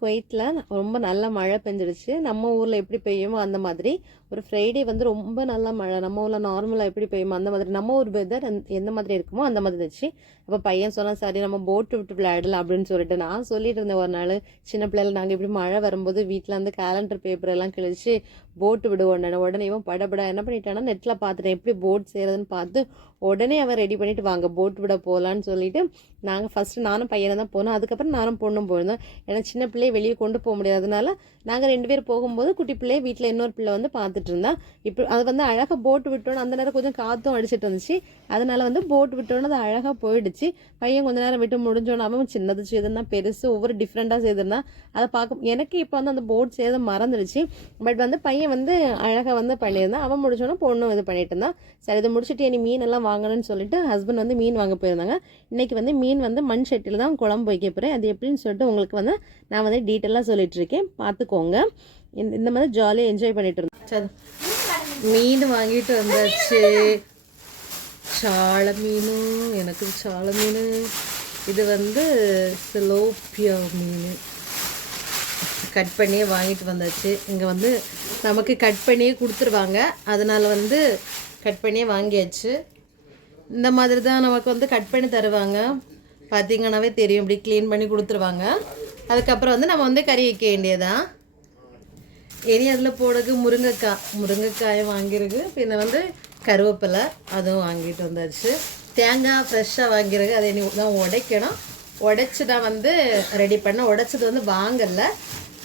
குவைத்தில் ரொம்ப நல்ல மழை பெஞ்சிடுச்சு. நம்ம ஊரில் எப்படி பெய்யுமோ அந்த மாதிரி. ஒரு ஃப்ரைடே வந்து ரொம்ப நல்ல மழை. நம்ம ஊரில் நார்மலாக எப்படி பெய்யுமோ அந்த மாதிரி. நம்ம ஊர் வெதர் எந்த மாதிரி இருக்குமோ அந்த மாதிரி இருந்துச்சு. அப்போ பையன் சொன்னால் சரி நம்ம போட்டு விட்டு விளையாடலாம் அப்படின்னு சொல்லிட்டு நான் சொல்லிட்டு இருந்தேன் ஒரு நாள். சின்ன பிள்ளைல நாங்கள் இப்படி மழை வரும்போது வீட்டில் வந்து கேலண்டர் பேப்பர் எல்லாம் கிழிச்சு போட்டு விடுவோம் உடனே இவன் படபட என்ன பண்ணிட்டான்னா நெட்டில் பார்த்துட்டேன். எப்படி போட் செய்கிறதுன்னு பார்த்து உடனே அவன் ரெடி பண்ணிட்டு வாங்க போட் விட போகலான்னு சொல்லிட்டு நாங்கள் ஃபஸ்ட்டு நானும் பையனை தான் போனோம். அதுக்கப்புறம் நானும் பொண்ணும் போயிருந்தோம். ஏன்னா சின்ன பிள்ளையை வெளியே கொண்டு போக முடியாதனால நாங்கள் ரெண்டு பேர் போகும்போது குட்டி பிள்ளையை வீட்டில் இன்னொரு பிள்ளை வந்து பார்த்துட்டு இருந்தா இப்போ அது வந்து அழகாக போட்டு விட்டோன்னு அந்த நேரம் கொஞ்சம் காற்றும் அடிச்சிட்டு இருந்துச்சு. அதனால வந்து போட்டு விட்டோன்னு அது அழகாக போயிடுச்சு. பையன் கொஞ்ச நேரம் விட்டு முடிஞ்சோன்னு அவன் சின்னது செய்திருந்தா பெருசு ஒவ்வொரு டிஃப்ரெண்ட்டாக செய்திருந்தான் அதை பார்க்க எனக்கு இப்போ வந்து அந்த போட் செய்த மறந்துடுச்சு. பட் வந்து பையன் வந்து அழகாக வந்து பண்ணியிருந்தான் அவன் முடிச்சோன்னா பொண்ணும் இது பண்ணிட்டு இருந்தான் சரி இதை முடிச்சுட்டு இனி மீன் எல்லாம் வாங்கணும்னு சொல்லிட்டு ஹஸ்பண்ட் வந்து மீன் வாங்க போயிருந்தாங்க. இன்னைக்கு வந்து மீன் வந்து மண் செட்டியில் தான் குழம்பு வைக்க போகிறேன் அது எப்படின்னு சொல்லிட்டு உங்களுக்கு வந்து நான் வந்து டீட்டெயிலாக சொல்லிட்டு இருக்கேன். பார்த்துக்கோங்க இந்த இந்த மாதிரி ஜாலியாக என்ஜாய் பண்ணிட்டு இருந்தோம். மீன் வாங்கிட்டு வந்தாச்சு. சால மீன் எனக்கு சால மீன். இது வந்து சிலோப்பியா மீன். கட் பண்ணியே வாங்கிட்டு வந்தாச்சு. இங்கே வந்து நமக்கு கட் பண்ணியே கொடுத்துருவாங்க. அதனால் வந்து கட் பண்ணியே வாங்கியாச்சு. இந்த மாதிரி தான் நமக்கு வந்து கட் பண்ணி தருவாங்க. பார்த்தீங்கன்னாவே தெரியும். இப்படி க்ளீன் பண்ணி கொடுத்துருவாங்க. அதுக்கப்புறம் வந்து நம்ம வந்து கறி வைக்க வேண்டியதான் இனி அதில் போடுறது முருங்கைக்காய். முருங்கைக்காயை வாங்கியிருக்கு. பின்ன வந்து கருவேப்பிலை அதுவும் வாங்கிட்டு வந்தாச்சு. தேங்காய் ஃப்ரெஷ்ஷாக வாங்கியிருக்கு. அதை இனி தான் உடைக்கணும். உடைச்சி தான் வந்து ரெடி பண்ணேன் உடைச்சது வந்து வாங்கலை.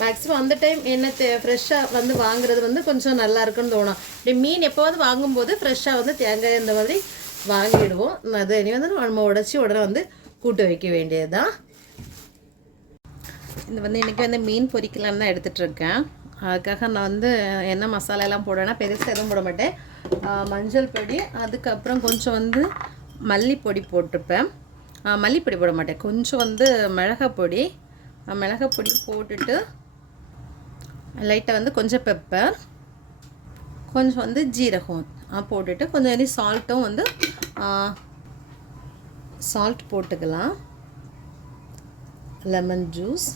மேக்ஸிமம் அந்த டைம் என்ன தே ஃப்ரெஷ்ஷாக வந்து வாங்குறது வந்து கொஞ்சம் நல்லா இருக்குன்னு தோணும். இப்படி மீன் எப்போவாது வாங்கும்போது ஃப்ரெஷ்ஷாக வந்து தேங்காய் இந்த மாதிரி வாங்கிடுவோம். அது இனி வந்து நம்ம உடச்சி உடனே வந்து கூட்டு வைக்க வேண்டியதுதான். இந்த வந்து இன்றைக்கி வந்து மீன் பொரிக்கலான்னு தான் எடுத்துகிட்ருக்கேன் அதுக்காக நான் வந்து என்ன மசாலாலாம் போடுவேன்னா பெருசாக எதுவும் போட மாட்டேன். மஞ்சள் பொடி அதுக்கப்புறம் கொஞ்சம் வந்து மல்லிப்பொடி போட்டிருப்பேன் மல்லிப்பொடி போட மாட்டேன். கொஞ்சம் வந்து மிளகாப்பொடி மிளகாப்பொடி போட்டுட்டு லைட்டாக வந்து கொஞ்சம் பெப்பர் கொஞ்சம் வந்து ஜீரகம் போட்டுட்டு கொஞ்சம் இனி சால்ட்டும் வந்து சால்ட் போட்டுக்கலாம். லெமன் ஜூஸ்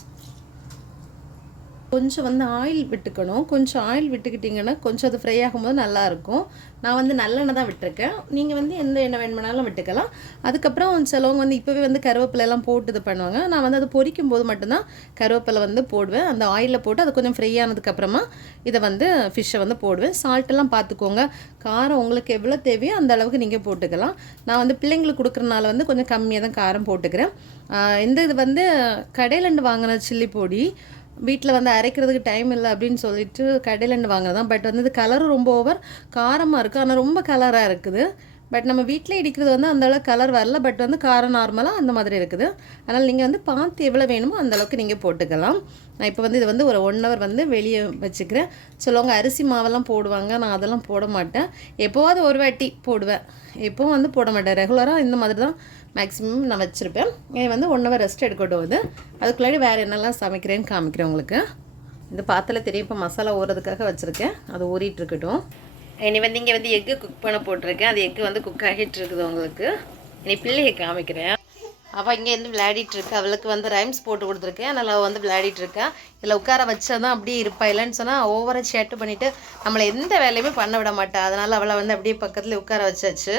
கொஞ்சம் வந்து ஆயில் விட்டுக்கணும். கொஞ்சம் ஆயில் விட்டுக்கிட்டிங்கன்னா கொஞ்சம் அது ஃப்ரை ஆகும்போது நல்லாயிருக்கும். நான் வந்து நல்லெண்ணெய் தான் விட்டுருக்கேன். நீங்கள் வந்து எந்த எண்ணெய் வேணுமானாலும் விட்டுக்கலாம். அதுக்கப்புறம் சிலவங்க வந்து இப்போவே வந்து கருவேப்பிலை எல்லாம் போட்டு இது பண்ணுவாங்க. நான் வந்து அது பொரிக்கும் போது மட்டும்தான் கருவேப்பிலை வந்து போடுவேன். அந்த ஆயிலில் போட்டு அது கொஞ்சம் ஃப்ரை ஆனதுக்கப்புறமா இதை வந்து ஃபிஷ்ஷை வந்து போடுவேன். சால்ட்டெல்லாம் பார்த்துக்கோங்க காரம் உங்களுக்கு எவ்வளோ தேவையோ அந்த அளவுக்கு நீங்கள் போட்டுக்கலாம். நான் வந்து பிள்ளைங்களுக்கு கொடுக்குறனால வந்து கொஞ்சம் கம்மியாக தான் காரம் போட்டுக்கிறேன். இந்த இது வந்து கடையிலேருந்து வாங்கின சில்லி பொடி வீட்டில் வந்து அரைக்கிறதுக்கு டைம் இல்லை அப்படின்னு சொல்லிட்டு கடையிலேருந்து வாங்குறதான் பட் வந்து இது கலரும் ரொம்ப ஓவர் காரமாக இருக்குது ஆனால் ரொம்ப கலராக இருக்குது. பட் நம்ம வீட்டில் இடிக்கிறது வந்து அந்த அளவுக்கு கலர் வரல பட் வந்து காரம் நார்மலாக அந்த மாதிரி இருக்குது. அதனால் நீங்கள் வந்து பார்த்து எவ்வளோ வேணுமோ அந்த அளவுக்கு நீங்கள் போட்டுக்கலாம். நான் இப்போ வந்து இது வந்து ஒரு ஒன் ஹவர் வந்து வெளியே வச்சுக்கிறேன். சிலவங்க அரிசி மாவெல்லாம் போடுவாங்க. நான் அதெல்லாம் போட மாட்டேன். எப்போவாவது ஒரு வாட்டி போடுவேன். எப்போவும் வந்து போட மாட்டேன். ரெகுலராக இந்த மாதிரி தான் மேக்ஸிமம் நான் வச்சுருப்பேன். இது வந்து ஒன் ஹவர் ரெஸ்ட் எடுக்கட்டும் அது அதுக்குள்ளாடி வேறு என்னெல்லாம் சமைக்கிறேன்னு காமிக்கிறேன் உங்களுக்கு. இந்த பாத்தில் தெரியும். இப்போ மசாலா ஊறதுக்காக வச்சுருக்கேன். அது ஊறிட்டு இருக்கட்டும். இனி வந்து இங்கே வந்து எக்கு குக் பண்ண போட்டிருக்கேன். அது எக்கு வந்து குக் ஆகிட்டு இருக்குது உங்களுக்கு. இனி பிள்ளையை காமிக்கிறேன். அவள் இங்கே இருந்து இருக்கா. அவளுக்கு வந்து ரைம்ஸ் போட்டு கொடுத்துருக்கேன். அதனால் அவள் வந்து விளையாடிட்டு இருக்கா. இதில் உட்கார வச்சா தான் அப்படியே இருப்பா. இல்லைன்னு சொன்னால் ஓவராக சேட்டு பண்ணிவிட்டு நம்மளை எந்த வேலையுமே பண்ண விட மாட்டா. அதனால் அவளை வந்து அப்படியே பக்கத்தில் உட்கார வச்சாச்சு.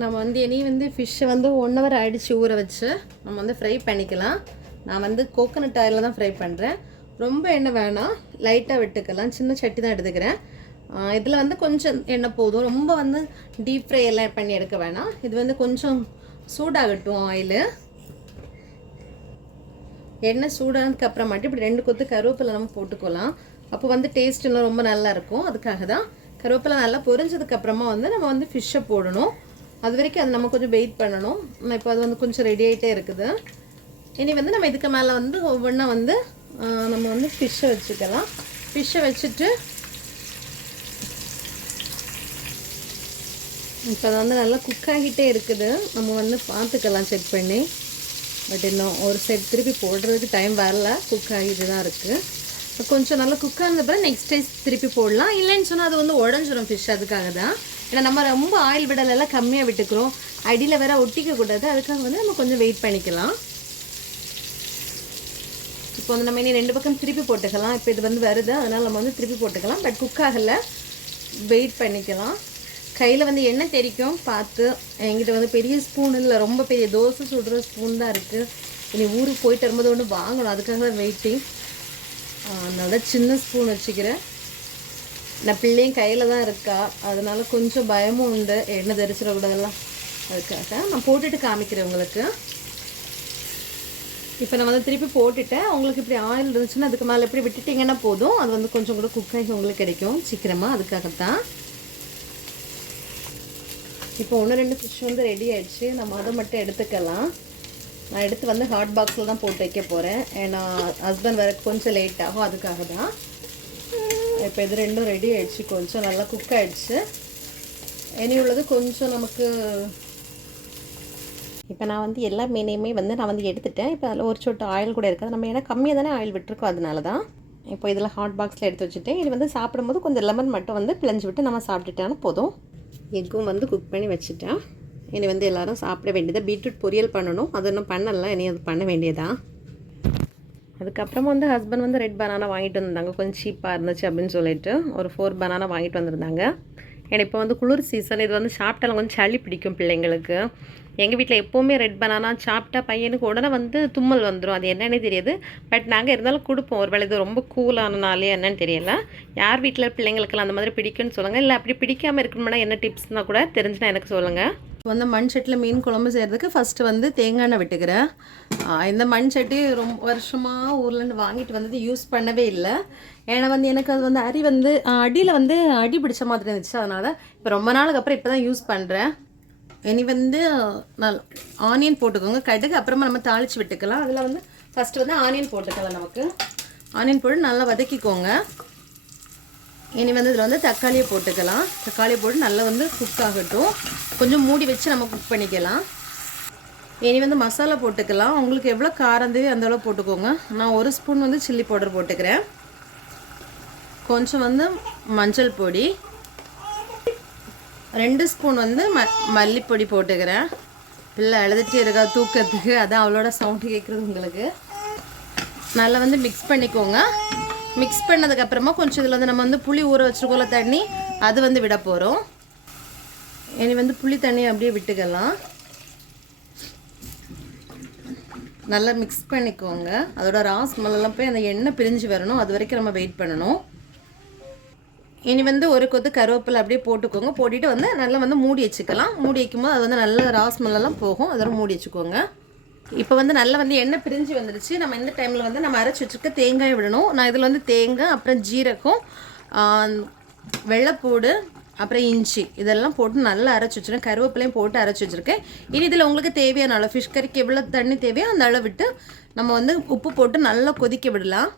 நம்ம வந்து இனி வந்து ஃபிஷ்ஷை வந்து ஒன் ஹவர் ஆகிடுச்சு ஊற வச்சு நம்ம வந்து ஃப்ரை பண்ணிக்கலாம். நான் வந்து கோகோனட் ஆயிலில் தான் ஃப்ரை பண்ணுறேன் ரொம்ப எண்ணெய் வேணாம். லைட்டாக விட்டுக்கலாம். சின்ன சட்டி தான் எடுத்துக்கிறேன். இதில் வந்து கொஞ்சம் எண்ணெய் போதும்? ரொம்ப வந்து டீப் ஃப்ரை எல்லாம் பண்ணி எடுக்க வேணாம். இது வந்து கொஞ்சம் சூடாகட்டும் ஆயிலு எண்ணெய் சூடானதுக்கு அப்புறமாட்டி இப்படி ரெண்டு கொத்து கருவேப்பிலை நம்ம போட்டுக்கலாம். அப்போ வந்து டேஸ்ட் இன்னும் ரொம்ப நல்லா இருக்கும். அதுக்காக தான் கருவேப்பிலை நல்லா பொரிஞ்சதுக்கு அப்புறமா வந்து நம்ம வந்து ஃபிஷ்ஷை போடணும். அது வரைக்கும் அது நம்ம கொஞ்சம் வெயிட் பண்ணணும். நான் இப்போ அது வந்து கொஞ்சம் ரெடி ஆகிட்டே இருக்குது. இனி வந்து நம்ம இதுக்கு மேலே வந்து ஒவ்வொன்றா வந்து நம்ம வந்து ஃபிஷ்ஷை வச்சுக்கலாம். ஃபிஷ்ஷை வச்சுட்டு இப்போ அது வந்து நல்லா குக் ஆகிட்டே இருக்குது. நம்ம வந்து பார்த்துக்கலாம் செக் பண்ணி. பட் இன்னும் ஒரு செட் திருப்பி போடுறதுக்கு டைம் வரல. குக் ஆகிட்டு தான் இருக்குது கொஞ்சம் நல்லா குக் ஆனதுக்கப்புறம் நெக்ஸ்ட் டைம் திருப்பி போடலாம். இல்லைன்னு சொன்னால் அது வந்து உடஞ்சிரும் ஃபிஷ் அதுக்காக தான். ஏன்னா நம்ம ரொம்ப ஆயில் விடலெல்லாம் கம்மியாக விட்டுக்கிறோம். அடியில் வேற ஒட்டிக்க கூடாது. அதுக்காக வந்து நம்ம கொஞ்சம் வெயிட் பண்ணிக்கலாம். இப்போ வந்து நம்ம இனி ரெண்டு பக்கம் திருப்பி போட்டுக்கலாம். இப்போ இது வந்து வருது. அதனால் நம்ம வந்து திருப்பி போட்டுக்கலாம். பட் குக் ஆகலை. வெயிட் பண்ணிக்கலாம். கையில் வந்து என்ன தெரிக்கும் பார்த்து என்கிட்ட வந்து பெரிய ஸ்பூன் இல்லை ரொம்ப பெரிய தோசை சுடுற ஸ்பூன் தான் இருக்குது இனி ஊருக்கு போயிட்டு வரும்போது ஒன்று வாங்கணும். அதுக்காக தான் வெயிட்டிங் அதனால சின்ன ஸ்பூன் வச்சுக்கிறேன். நான் பிள்ளையும் கையில் தான் இருக்கா. அதனால் கொஞ்சம் பயமும் உண்டு. எண்ணெய் தெரிச்சிடக்கூடாதெல்லாம் அதுக்காக நான் போட்டுட்டு காமிக்கிறேன் உங்களுக்கு. இப்போ நான் வந்து திருப்பி போட்டுட்டேன். உங்களுக்கு இப்படி ஆயில் இருந்துச்சுன்னா அதுக்கு மேலே எப்படி விட்டுட்டிங்கன்னா போதும். அது வந்து கொஞ்சம் கூட குக் ஆகி உங்களுக்கு கிடைக்கும். சீக்கிரமாக அதுக்காகத்தான். இப்போ ஒன்று ரெண்டு ஃபிஷ் வந்து ரெடி ஆயிடுச்சு. நம்ம அதை மட்டும் எடுத்துக்கலாம். நான் எடுத்து வந்து ஹாட் பாக்ஸில் தான் போட்டு வைக்க போகிறேன் ஏன்னா ஹஸ்பண்ட் வர கொஞ்சம் லேட் ஆகும் அதுக்காக தான். இப்போ இது ரெண்டும் ரெடி ஆயிடுச்சு. கொஞ்சம் நல்லா குக் ஆகிடுச்சு இனி உள்ளது கொஞ்சம் நமக்கு இப்போ நான் வந்து எல்லா மீனையுமே வந்து நான் வந்து எடுத்துட்டேன். இப்போ அதில் ஒரு சொட்டு ஆயில் கூட இருக்காது. நம்ம ஏன்னா கம்மியாக தானே ஆயில் விட்டுருக்கோம் அதனால தான். இப்போ இதில் ஹாட் பாக்ஸில் எடுத்து வச்சுட்டேன். இது வந்து சாப்பிடும்போது கொஞ்சம் லெமன் மட்டும் வந்து பிளஞ்சு விட்டு நம்ம சாப்பிட்டுட்டாலும் போதும். எக்கும் வந்து குக் பண்ணி வச்சுட்டேன். இனி வந்து எல்லாரும் சாப்பிட வேண்டியதாக பீட்ரூட் பொரியல் பண்ணணும். அது இன்னும் பண்ணலாம் இனி அது பண்ண வேண்டியதா? அதுக்கப்புறமா வந்து ஹஸ்பண்ட் வந்து ரெட் பனானா வாங்கிட்டு வந்திருந்தாங்க. கொஞ்சம் சீப்பாக இருந்துச்சு அப்படின்னு சொல்லிட்டு ஒரு ஃபோர் பனானா வாங்கிட்டு வந்திருந்தாங்க. ஏன்னா இப்போ வந்து குளிர் சீசன் இது வந்து சாப்பிட்டாலும் கொஞ்சம் சளி பிடிக்கும் பிள்ளைங்களுக்கு. எங்கள் வீட்டில் எப்போவுமே ரெட் பனானா சாப்பிட்டா பையனுக்கு உடனே வந்து தும்மல் வந்துடும் அது என்னன்னே தெரியாது. பட் நாங்கள் இருந்தாலும் கொடுப்போம். ஒரு வேளை இது ரொம்ப கூலானனாலே என்னன்னு தெரியல. யார் வீட்டில் பிள்ளைங்களுக்கெல்லாம் அந்த மாதிரி பிடிக்கும்னு சொல்லுங்கள் இல்லை அப்படி பிடிக்காமல் இருக்கணும்னா என்ன டிப்ஸ்னால் கூட தெரிஞ்சுனா எனக்கு சொல்லுங்கள் வந்து மண் சட்டியில் மீன் குழம்பு செய்கிறதுக்கு ஃபஸ்ட்டு வந்து தேங்காய் எண்ணெய் விட்டுக்கிறேன். இந்த மண் சட்டி ரொம்ப வருஷமாக ஊர்லேருந்து வாங்கிட்டு வந்தது யூஸ் பண்ணவே இல்லை. ஏன்னா வந்து எனக்கு அது வந்து அரி வந்து அடியில் வந்து அடி பிடிச்ச மாதிரி இருந்துச்சு. அதனால் இப்போ ரொம்ப நாளுக்கு அப்புறம் இப்போ தான் யூஸ் பண்ணுறேன் இனி வந்து நான் ஆனியன் போட்டுக்கோங்க. கடுகு அப்புறமா நம்ம தாளித்து விட்டுக்கலாம். அதில் வந்து ஃபஸ்ட்டு வந்து ஆனியன் போட்டுக்கலாம் நமக்கு. ஆனியன் போட்டு நல்லா வதக்கிக்கோங்க. இனி வந்து இதில் வந்து தக்காளியை போட்டுக்கலாம். தக்காளியை போட்டு நல்லா வந்து குக் ஆகட்டும். கொஞ்சம் மூடி வச்சு நம்ம குக் பண்ணிக்கலாம். இனி வந்து மசாலா போட்டுக்கலாம். உங்களுக்கு எவ்வளோ காரம் தேவை அந்த அளவு போட்டுக்கோங்க. நான் ஒரு ஸ்பூன் வந்து சில்லி பவுடர் போட்டுக்கிறேன். கொஞ்சம் வந்து மஞ்சள் பொடி. ரெண்டு ஸ்பூன் வந்து ம மல்லிப்பொடி போட்டுக்கிறேன். பிள்ளை அழுதுகிட்டே இருக்கா தூக்கத்துக்கு. அதான் அவளோட சவுண்டு கேட்குறது உங்களுக்கு. நல்லா வந்து மிக்ஸ் பண்ணிக்கோங்க. மிக்ஸ் பண்ணதுக்கப்புறமா கொஞ்சம் இதில் வந்து நம்ம வந்து புளி ஊற வச்சுருக்கோம்ல தண்ணி அது வந்து விட போகிறோம் இனி வந்து புளி தண்ணி அப்படியே விட்டுக்கலாம். நல்லா மிக்ஸ் பண்ணிக்கோங்க. அதோட ராஸ் மலெல்லாம் போய் அந்த எண்ணெய் பிரிஞ்சு வரணும். அது வரைக்கும் நம்ம வெயிட் பண்ணணும். இனி வந்து ஒரு கொத்து கருவேப்பிலை அப்படியே போட்டுக்கோங்க. போட்டுட்டு வந்து நல்லா வந்து மூடி வச்சுக்கலாம். மூடி வைக்கும்போது அது வந்து நல்ல ராஸ்மெல்லாம் போகும். அதோட மூடி வச்சுக்கோங்க. இப்போ வந்து நல்லா வந்து எண்ணெய் பிரிஞ்சு வந்துடுச்சு நம்ம இந்த டைமில் வந்து நம்ம அரைச்சி வச்சுருக்க தேங்காய் விடணும். நான் இதில் வந்து தேங்காய் அப்புறம் ஜீரகம் வெள்ளைப்பூடு அப்புறம் இஞ்சி இதெல்லாம் போட்டு நல்லா அரைச்சி வச்சுருக்கேன். கருவேப்பிலையும் போட்டு அரைச்சி வச்சுருக்கேன். இனி இதில் உங்களுக்கு தேவையான அளவு ஃபிஷ் கறிக்கு எவ்வளோ தண்ணி தேவையோ அந்த அளவு விட்டு நம்ம வந்து உப்பு போட்டு நல்லா கொதிக்க விடலாம்.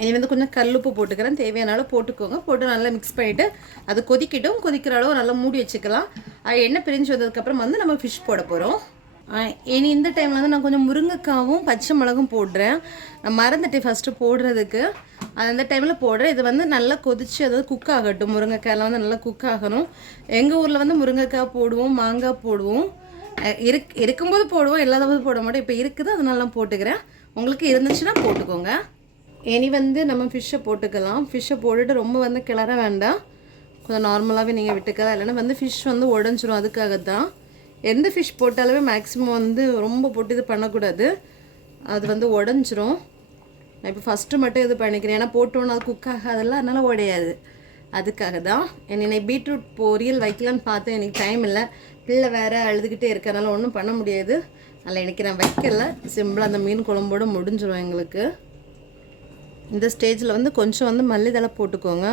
இனி வந்து கொஞ்சம் கல்லுப்பு போட்டுக்கிறேன். தேவையான அளவு போட்டுக்கோங்க. போட்டு நல்லா மிக்ஸ் பண்ணிவிட்டு அது கொதிக்கட்டும். கொதிக்கிற அளவு நல்லா மூடி வச்சுக்கலாம். அது எண்ணெய் பிரிஞ்சு வந்ததுக்கப்புறம் வந்து நம்ம ஃபிஷ் போட போகிறோம் இனி இந்த டைமில் வந்து நான் கொஞ்சம் முருங்கைக்காவும் பச்சை மிளகும் போடுறேன். நான் மறந்துட்டேன் ஃபஸ்ட்டு போடுறதுக்கு. அந்த டைமில் போடுறேன். இது வந்து நல்லா கொதித்து அதாவது குக் ஆகட்டும். முருங்கைக்காயெல்லாம் வந்து நல்லா குக் ஆகணும். எங்கள் ஊரில் வந்து முருங்கைக்காய் போடுவோம் மாங்காய் போடுவோம். இருக் இருக்கும்போது போடுவோம். இல்லாத போது போட மாட்டோம். இப்போ இருக்குது அதனால நல்லா போட்டுக்கிறேன். உங்களுக்கு இருந்துச்சுன்னா போட்டுக்கோங்க. இனி வந்து நம்ம ஃபிஷ்ஷை போட்டுக்கலாம். ஃபிஷ்ஷை போட்டுட்டு ரொம்ப வந்து கிளற வேண்டாம். கொஞ்சம் நார்மலாகவே நீங்கள் விட்டுக்கலாம். இல்லைன்னா வந்து ஃபிஷ் வந்து உடஞ்சிரும் அதுக்காக தான் எந்த ஃபிஷ் போட்டாலுமே மேக்ஸிமம் வந்து ரொம்ப போட்டு இது பண்ணக்கூடாது. அது வந்து உடஞ்சிரும். நான் இப்போ ஃபஸ்ட்டு மட்டும் இது பண்ணிக்கிறேன். ஏன்னா போட்டோன்னு அது குக் ஆகாதல்ல அதனால் உடையாது. அதுக்காக தான் என்னை பீட்ரூட் பொரியல் வைக்கலான்னு பார்த்தேன். எனக்கு டைம் இல்லை. பிள்ளை வேறு அழுதுகிட்டே இருக்கிறனால ஒன்றும் பண்ண முடியாது. அதில் எனக்கு நான் வைக்கல. சிம்பிளாக அந்த மீன் குழம்போடு முடிஞ்சிடும் எங்களுக்கு. இந்த ஸ்டேஜில் வந்து கொஞ்சம் வந்து மல்லிதழை போட்டுக்கோங்க.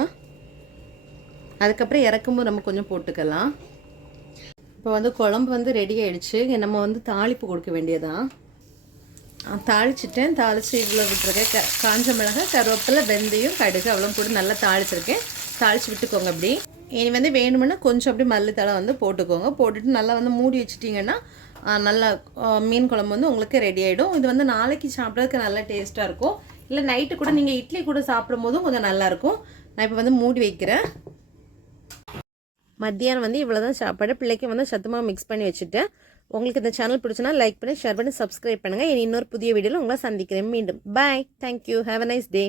அதுக்கப்புறம் இறக்கும்போது நம்ம கொஞ்சம் போட்டுக்கலாம். இப்போ வந்து குழம்பு வந்து ரெடி ஆகிடுச்சு நம்ம வந்து தாளிப்பு கொடுக்க வேண்டியதான் தாளிச்சிட்டேன். தாளித்து இவ்வளோ விட்டுருக்கேன். க காஞ்ச மிளகாய் கருவேப்பிலை வெந்தயம் கடுகு அவ்வளோ போட்டு நல்லா தாளிச்சிருக்கேன். தாளித்து விட்டுக்கோங்க அப்படி. இனி வந்து வேணுமுன்னா கொஞ்சம் அப்படி மல்லித்தலை வந்து போட்டுக்கோங்க. போட்டுட்டு நல்லா வந்து மூடி வச்சிட்டிங்கன்னா நல்லா மீன் குழம்பு வந்து உங்களுக்கு ரெடி ஆகிடும் இது வந்து நாளைக்கு சாப்பிட்றதுக்கு நல்லா டேஸ்ட்டாக இருக்கும். இல்லை நைட்டு கூட நீங்கள் இட்லி கூட சாப்பிடும் போதும் கொஞ்சம் நல்லாயிருக்கும். நான் இப்போ வந்து மூடி வைக்கிறேன். மத்தியானம் வந்து இவ்வளோ தான் சாப்பாடு. பிள்ளைக்கு வந்து சத்தமாக மிக்ஸ் பண்ணி வச்சுட்டேன். உங்களுக்கு இந்த சேனல் பிடிச்சுன்னா லைக் பண்ணி ஷேர் பண்ணி சப்ஸ்கிரைப் பண்ணுங்கள் இனி இன்னொரு புதிய வீடியோவில் உங்களை சந்திக்கிறேன். மீண்டும். Bye thank you have a nice day